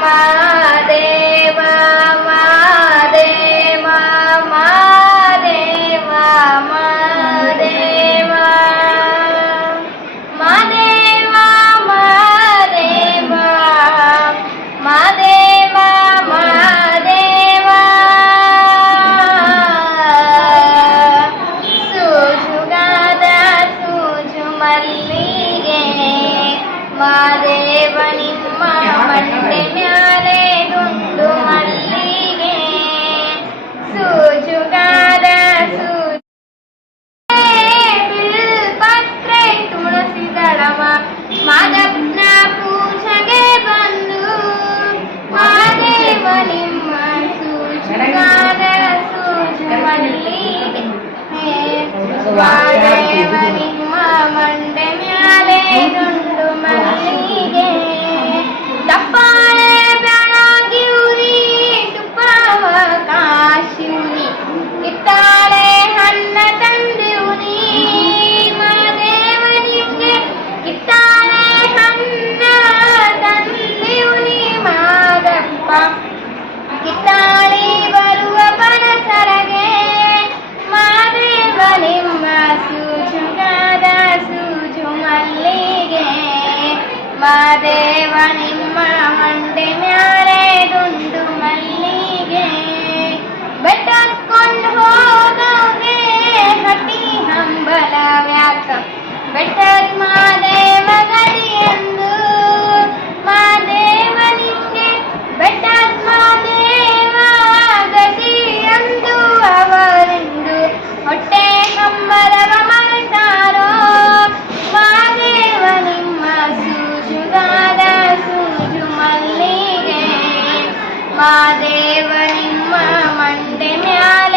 ಮಾದೇವ ಮಾದೇವ ಮಾದೇವ ಮಾದೇವ ಮಾದೇವ ಮಾದೇವ ಮಾದೇವ ಮಾದೇವ ಸೂಜುಗಾದ ಸೂಜು ಮಲ್ಲಿಗೆ ಮಾದೇವ ನಿಮ್ಮ ಮಂಡೆ ಮ್ಯಾಲೆ ದುಂಡು ಮಲ್ಲಿಗೆ ಸೂಜುಗಾದ ಪತ್ರೆ ತುಳಸಿ ದಳವ ಮಾದಪ್ಪನ ಪೂಜೆಗೆ ಬಂದು ಮಾದೇವ ನಿಮ್ಮ ಸೂಜುಗಾದ ಸೂಜು ಮಲ್ಲಿಗೆ ಮಾದೇವ ನಿಮ್ಮ ಮಂಡೆ ಮ್ಯಾಲೆ ದುಂಡು ಮಲ್ಲಿಗೆ ದಪ್ಪಾಳೆ ಬೆಳಗಿವ್ರಿ ತುಪ್ಪವ ಕಾಶಿವ್ರಿ ಕಿತ್ತಾಳೆ ಹಣ್ಣ ತಂದಿವ್ರಿ ಮಾದೇವ ನಿಮ್ಗೆ ಕಿತ್ತಾಳೆ ಹಣ್ಣ ತಂದಿವ್ರಿ ಮಾದಪ್ಪ ಕಿತ್ತಾಳಿ ಬರುವ ಪರಸರಗೆ ಮಾದೇವ ನಿಮ್ಮ ಸೂಜುಗಾದ ಸೂಜು ಮಲ್ಲಿಗೆ ಮಾದೇವ ನಿಮ್ಮ ಮಂಡೆ ಮ್ಯಾಲೆ ದುಂಡು ಮಲ್ಲಿಗೆ ಬೆಟ್ಟಕ್ಕೊಂಡು ಹೋಗೋಗೆ ಕಟ್ಟಿ ಹಂಬಲ ವ್ಯಾಕ ಬೆಟ್ಟದ ಮಾದೇವ ಗಡಿಯೆಂದು ಮಾದೇವ ನಿಮ್ಗೆ ಬೆಟ್ಟದ ಮಾದೇವ ಗಡಿಯೆಂದು ಅವರೆಂದು ಹೊಟ್ಟೆ ಕಂಬಲವ ಮರೆತಾರೋ ಮಾದೇವ ನಿಮ್ಮ ಸೂಜುಗಾದ ಸೂಜು ಮಲ್ಲಿಗೆ ಮಾದೇವ ನಿಮ್ಮ ಮಂಡೆ ಮ್ಯಾಲೆ